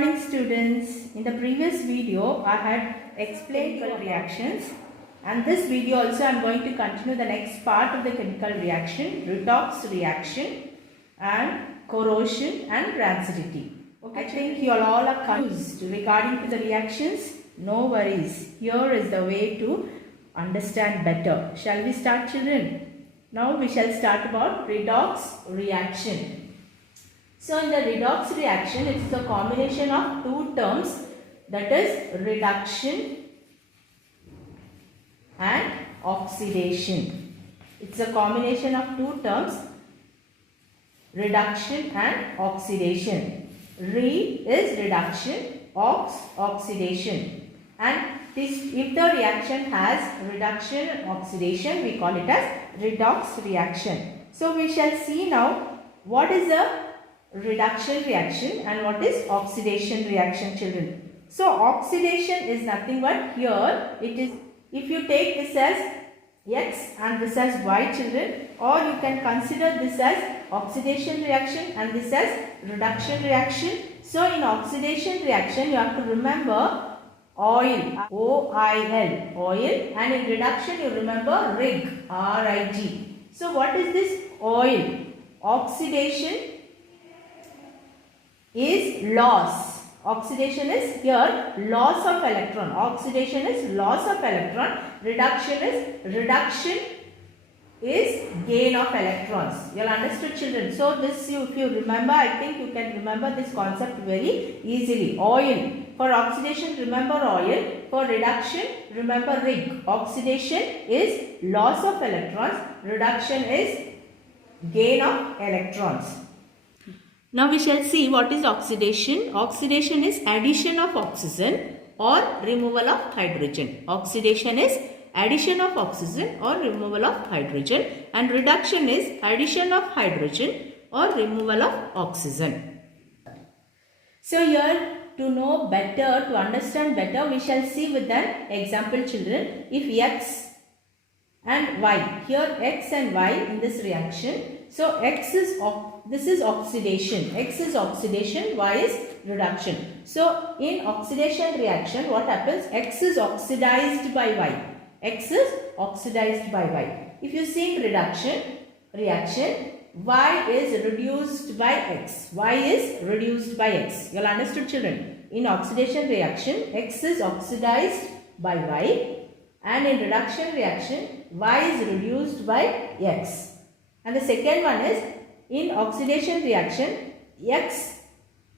Morning students, in the previous video I had explained chemical reactions, and this video also I am going to continue the next part of the chemical reaction, redox reaction and corrosion and rancidity. Okay, I think you all are confused regarding to the reactions. No worries, here is the way to understand better. Shall we start, children? Now we shall start about redox reaction. So in the redox reaction, it is a combination of two terms, that is reduction and oxidation. It's a combination of two terms, reduction and oxidation. Re is reduction, oxidation. And if the reaction has reduction and oxidation, we call it as redox reaction. So we shall see now what is a reduction reaction and what is oxidation reaction, children. So oxidation is nothing but here it is, if you take this as X and this as Y, children, or you can consider this as oxidation reaction and this as reduction reaction. So in oxidation reaction you have to remember oil, O-I-L, oil, and in reduction you remember Rig, R-I-G. So what is this oil? Oxidation is loss. Oxidation is here loss of electron. Oxidation is loss of electron. Reduction is gain of electrons. You all understood, children? So this if you remember, I think you can remember this concept very easily. Oil. For oxidation remember oil. For reduction remember Rig. Oxidation is loss of electrons. Reduction is gain of electrons. Now we shall see what is oxidation. Oxidation is addition of oxygen or removal of hydrogen. Oxidation is addition of oxygen or removal of hydrogen, and reduction is addition of hydrogen or removal of oxygen. So here, to know better, to understand better, we shall see with an example, children. If X and Y, here X and Y in this reaction. So this is oxidation. X is oxidation, Y is reduction. So in oxidation reaction, what happens? X is oxidized by Y. X is oxidized by Y. If you see in reaction, Y is reduced by X. Y is reduced by X. You all understood, children? In oxidation reaction, X is oxidized by Y, and in reduction reaction, Y is reduced by X. And the second one is, in oxidation reaction, X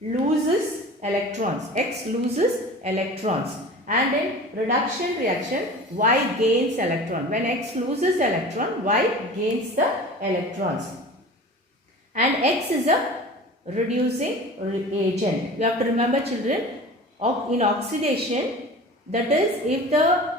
loses electrons. X loses electrons. And in reduction reaction, Y gains electron. When X loses electron, Y gains the electrons. And X is a reducing agent. You have to remember, children, in oxidation, that is, if the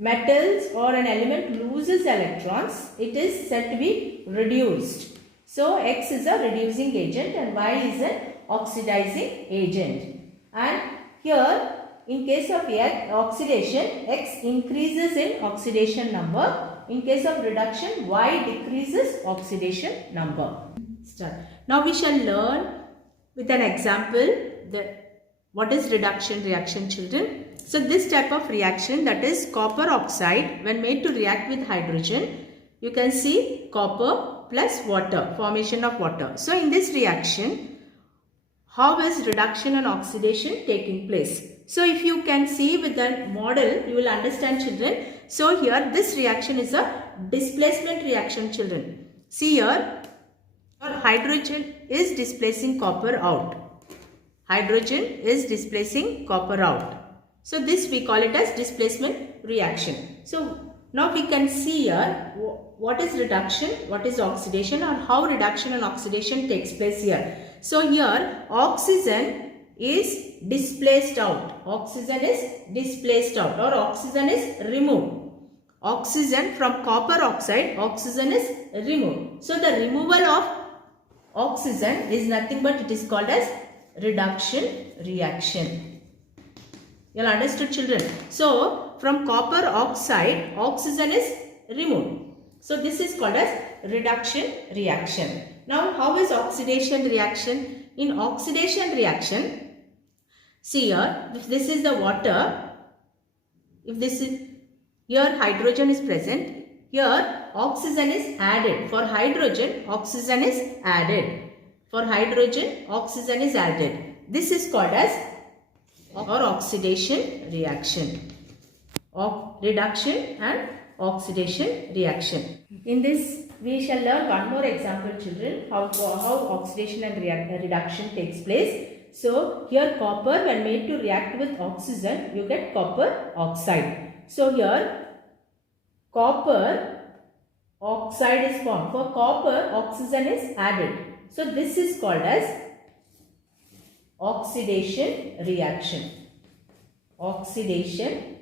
metals or an element loses electrons, it is said to be reduced. So X is a reducing agent and Y is an oxidizing agent. And here, in case of oxidation, X increases in oxidation number. In case of reduction, Y decreases oxidation number. Start. Now we shall learn with an example what is reduction reaction, children. So this type of reaction, that is copper oxide, when made to react with hydrogen, you can see copper plus water, formation of water. So in this reaction, how is reduction and oxidation taking place? So if you can see with the model, you will understand, children. So here this reaction is a displacement reaction, children. See here, hydrogen is displacing copper out. Hydrogen is displacing copper out. So this we call it as displacement reaction. So now we can see here what is reduction, what is oxidation, or how reduction and oxidation takes place here. So here oxygen is displaced out. Oxygen is displaced out, or oxygen is removed. Oxygen from copper oxide, oxygen is removed. So the removal of oxygen is nothing but it is called as reduction reaction. You all understood, children? So from copper oxide, oxygen is removed. So this is called as reduction reaction. Now how is oxidation reaction? In oxidation reaction, see here, if this is the water, if this is, here hydrogen is present, here oxygen is added. For hydrogen, oxygen is added. For hydrogen, oxygen is added. This is called as oxidation reaction. Reduction and oxidation reaction. In this, we shall learn one more example, children, how oxidation and reduction takes place. So, here copper, when made to react with oxygen, you get copper oxide. So, here copper oxide is formed. For copper, oxygen is added. So, this is called as oxidation reaction. Oxidation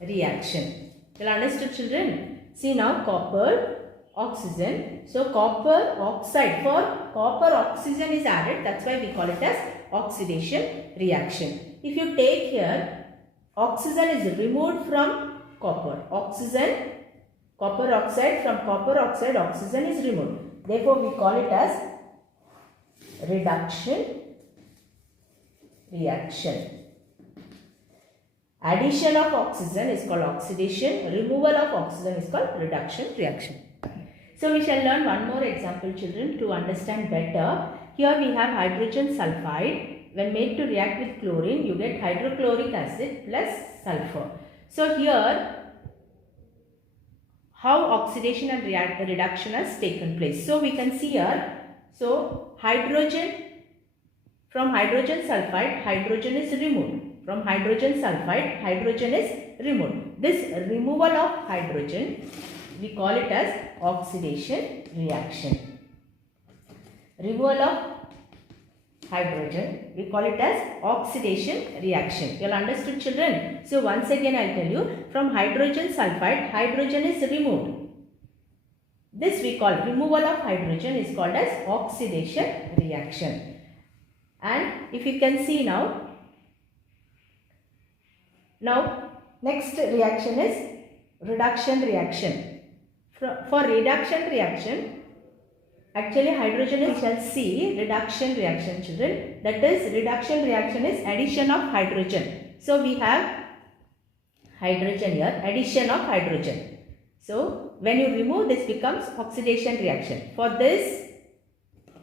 reaction. Well understood, children? See now, copper, oxygen. So, copper oxide, for copper oxygen is added. That's why we call it as oxidation reaction. If you take here, oxygen is removed from copper. Oxygen, copper oxide, from copper oxide, oxygen is removed. Therefore, we call it as reduction reaction. Addition of oxygen is called oxidation. Removal of oxygen is called reduction reaction. So, we shall learn one more example, children, to understand better. Here we have hydrogen sulfide. When made to react with chlorine, you get hydrochloric acid plus sulfur. So, here how oxidation and reduction has taken place. So, we can see here, so hydrogen, from hydrogen sulfide, hydrogen is removed. From hydrogen sulfide, hydrogen is removed. This removal of hydrogen, we call it as oxidation reaction. Removal of hydrogen, we call it as oxidation reaction. You all understood, children? So, once again I will tell you, from hydrogen sulfide, hydrogen is removed. This we call removal of hydrogen is called as oxidation reaction. And if you can see now, next reaction is reduction reaction. For reduction reaction, actually hydrogen is, we shall see reduction reaction, children. That is, reduction reaction is addition of hydrogen. So, we have hydrogen here, addition of hydrogen. So, when you remove this becomes oxidation reaction. For this,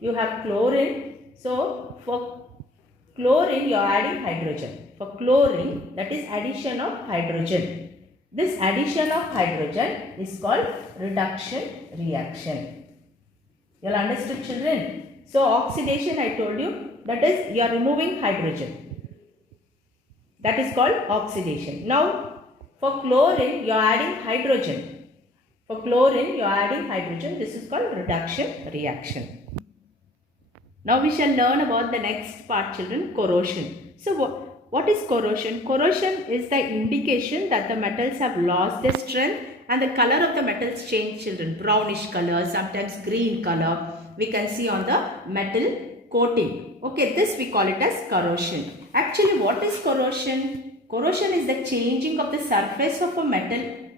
you have chlorine. So, for chlorine you are adding hydrogen. For chlorine, that is addition of hydrogen. This addition of hydrogen is called reduction reaction. You all understood, children? So, oxidation I told you, that is you are removing hydrogen. That is called oxidation. Now, for chlorine you are adding hydrogen. For chlorine you are adding hydrogen. This is called reduction reaction. Now, we shall learn about the next part, children, corrosion. So, what is corrosion? Corrosion is the indication that the metals have lost their strength and the color of the metals change, children. Brownish color, sometimes green color. We can see on the metal coating. Okay, this we call it as corrosion. Actually, what is corrosion? Corrosion is the changing of the surface of a metal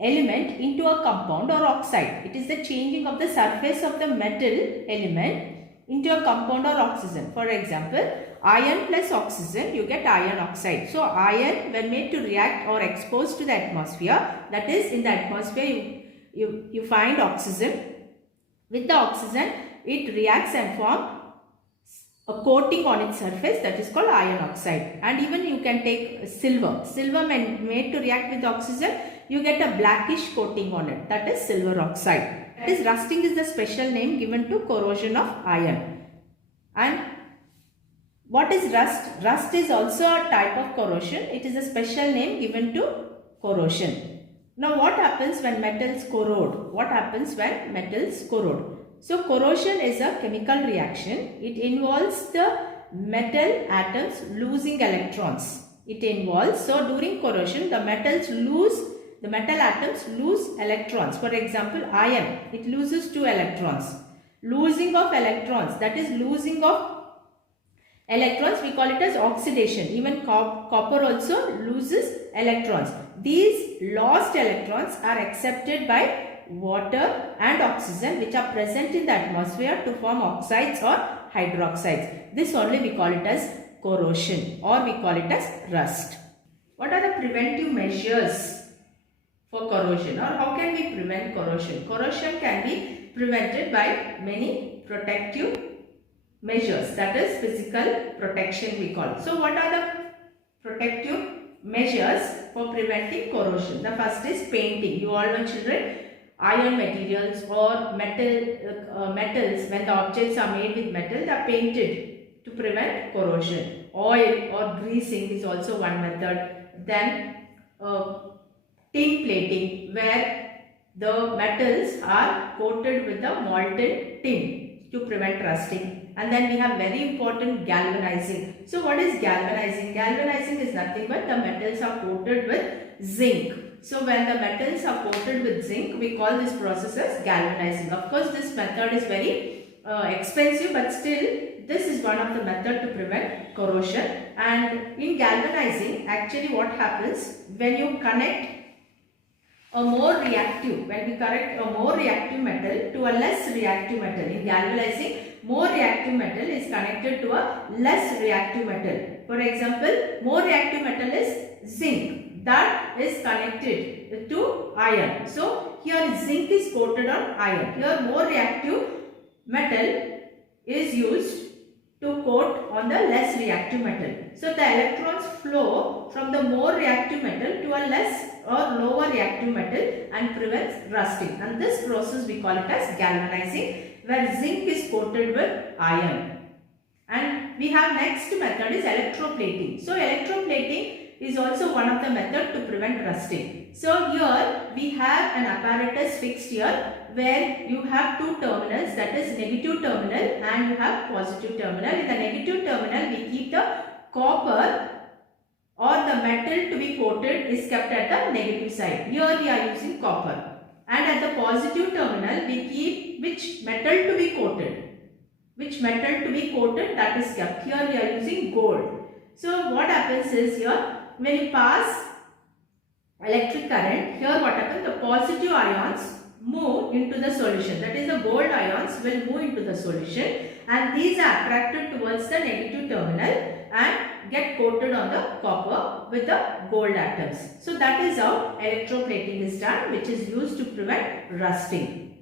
element into a compound or oxide. It is the changing of the surface of the metal element into a compound or oxygen. For example, iron plus oxygen, you get iron oxide. So, iron when made to react or exposed to the atmosphere, that is in the atmosphere you find oxygen. With the oxygen, it reacts and forms a coating on its surface, that is called iron oxide. And even you can take silver. Silver when made to react with oxygen, you get a blackish coating on it, that is silver oxide. That is, rusting is the special name given to corrosion of iron. And what is rust? Rust is also a type of corrosion. It is a special name given to corrosion. Now, what happens when metals corrode? What happens when metals corrode? So, corrosion is a chemical reaction. It involves the metal atoms losing electrons. It involves, so during corrosion, the metal atoms lose electrons. For example, iron, it loses 2 electrons. Losing of electrons, that is losing of electrons, we call it as oxidation. Even copper also loses electrons. These lost electrons are accepted by water and oxygen which are present in the atmosphere to form oxides or hydroxides. This only we call it as corrosion, or we call it as rust. What are the preventive measures for corrosion, or how can we prevent corrosion? Corrosion can be prevented by many protective measures, that is physical protection we call. So what are the protective measures for preventing corrosion? The first is painting. You all know, children, iron materials or metals, when the objects are made with metal, they are painted to prevent corrosion. Oil or greasing is also one method. Then tin plating, where the metals are coated with the molten tin to prevent rusting. And then we have very important galvanizing. So what is galvanizing? Galvanizing is nothing but the metals are coated with zinc. So when the metals are coated with zinc, we call this process as galvanizing. Of course, this method is very expensive, but still this is one of the methods to prevent corrosion. And in galvanizing, actually what happens, when you connect a more reactive, when we connect a more reactive metal to a less reactive metal, in galvanizing, more reactive metal is connected to a less reactive metal. For example, more reactive metal is zinc, that is connected to iron. So here zinc is coated on iron. Here more reactive metal is used to coat on the less reactive metal. So the electrons flow from the more reactive metal to a less or lower reactive metal and prevents rusting. And this process we call it as galvanizing, where zinc is coated with iron. And we have next method is electroplating. So electroplating is also one of the method to prevent rusting. So here we have an apparatus fixed here, where you have two terminals, that is negative terminal and you have positive terminal. In the negative terminal we keep the copper or the metal to be coated is kept at the negative side. Here we are using copper. And at the positive terminal we keep which metal to be coated. Which metal to be coated, that is kept. Here we are using gold. So what happens is, here when you pass electric current, here what happens, the positive ions move into the solution, that is the gold ions will move into the solution, and these are attracted towards the negative terminal and get coated on the copper with the gold atoms. So that is how electroplating is done, which is used to prevent rusting.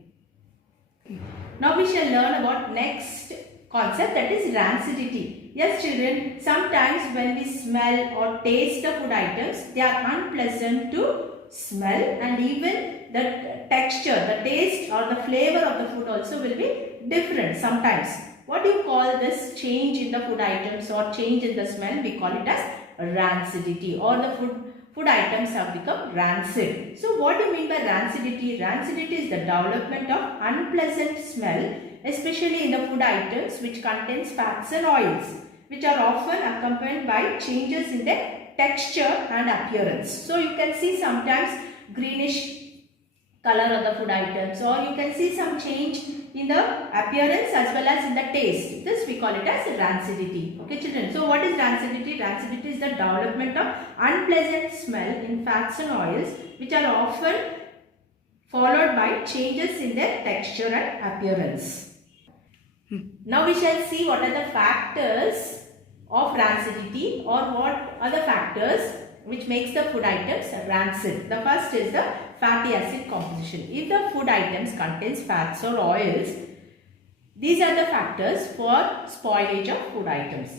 Now we shall learn about next concept, that is rancidity. Yes children, sometimes when we smell or taste the food items, they are unpleasant to smell, and even the texture, the taste or the flavor of the food also will be different sometimes. What do you call this change in the food items or change in the smell? We call it as rancidity, or the food items have become rancid. So what do you mean by rancidity? Rancidity is the development of unpleasant smell, especially in the food items which contains fats and oils, which are often accompanied by changes in their texture and appearance. So you can see sometimes greenish color of the food items, or you can see some change in the appearance as well as in the taste. This we call it as rancidity. Okay children, so what is rancidity? Rancidity is the development of unpleasant smell in fats and oils, which are often followed by changes in their texture and appearance. Now we shall see what are the factors of rancidity, or what are the factors which makes the food items rancid. The first is the fatty acid composition. If the food items contains fats or oils, these are the factors for spoilage of food items.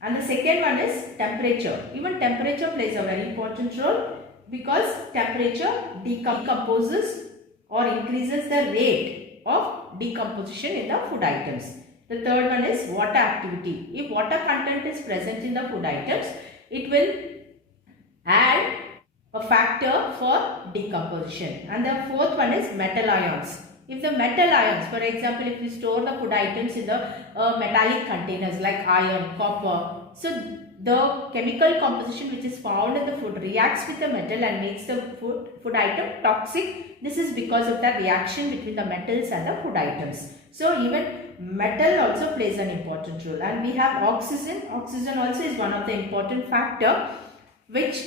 And the second one is temperature. Even temperature plays a very important role, because temperature decomposes or increases the rate of decomposition in the food items. The third one is water activity. If water content is present in the food items, it will add a factor for decomposition. And the fourth one is metal ions. If the metal ions, for example, if we store the food items in the metallic containers like iron, copper, so the chemical composition which is found in the food reacts with the metal and makes the food item toxic. This is because of the reaction between the metals and the food items. So even metal also plays an important role. And we have oxygen. Oxygen also is one of the important factor which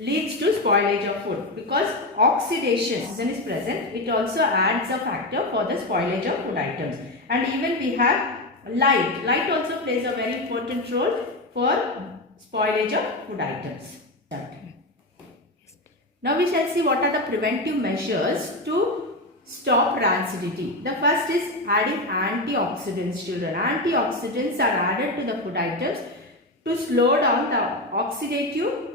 leads to spoilage of food, because oxidation is present. It also adds a factor for the spoilage of food items. And even we have light. Light also plays a very important role for spoilage of food items. Now we shall see what are the preventive measures to stop rancidity. The first is adding antioxidants, children. Antioxidants are added to the food items to slow down the oxidative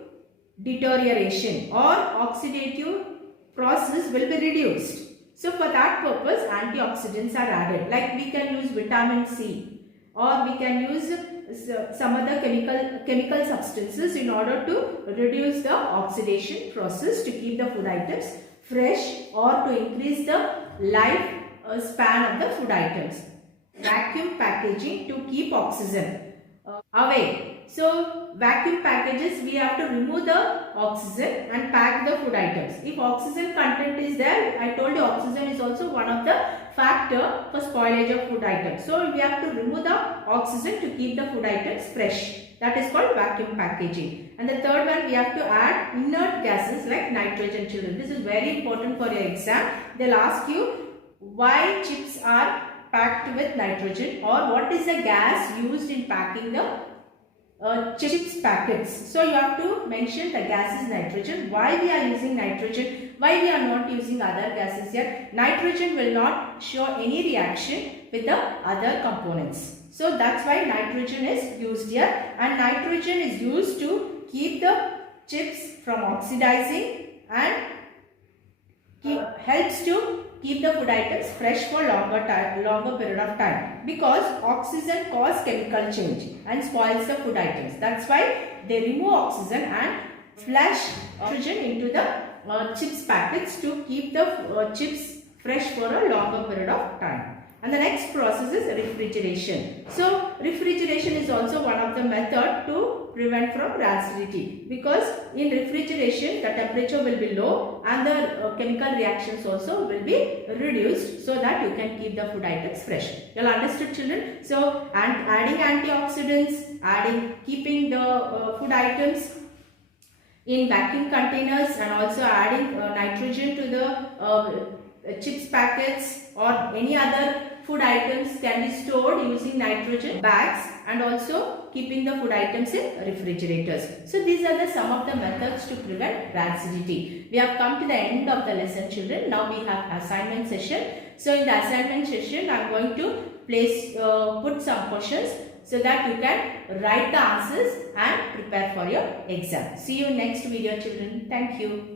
deterioration, or oxidative process will be reduced. So for that purpose, antioxidants are added. Like we can use vitamin C, or we can use some other chemical substances in order to reduce the oxidation process, to keep the food items fresh, or to increase the life span of the food items. Vacuum packaging to keep oxygen away. So vacuum packages, we have to remove the oxygen and pack the food items. If oxygen content is there, I told you oxygen is also one of the factor for spoilage of food items. So we have to remove the oxygen to keep the food items fresh. That is called vacuum packaging. And the third one, we have to add inert gases like nitrogen, children. This is very important for your exam. They'll ask you why chips are packed with nitrogen, or what is the gas used in packing the chips packets. So you have to mention the gas is nitrogen. Why we are using nitrogen? Why we are not using other gases here? Nitrogen will not show any reaction with the other components. So that's why nitrogen is used here, and nitrogen is used to keep the chips from oxidizing and helps to keep the food items fresh for longer period of time, because oxygen causes chemical change and spoils the food items. That's why they remove oxygen and flush oxygen into the chips packets to keep the chips fresh for a longer period of time. And the next process is refrigeration. So refrigeration is also one of the method to prevent from rancidity, because in refrigeration the temperature will be low and the chemical reactions also will be reduced, so that you can keep the food items fresh. You all understood, children? So adding antioxidants, keeping the food items in vacuum containers, and also adding nitrogen to the chips packets, or any other food items can be stored using nitrogen bags, and also keeping the food items in refrigerators. So these are some of the methods to prevent rancidity. We have come to the end of the lesson, children. Now we have assignment session. So in the assignment session, I am going to put some questions so that you can write the answers and prepare for your exam. See you next video, children. Thank you.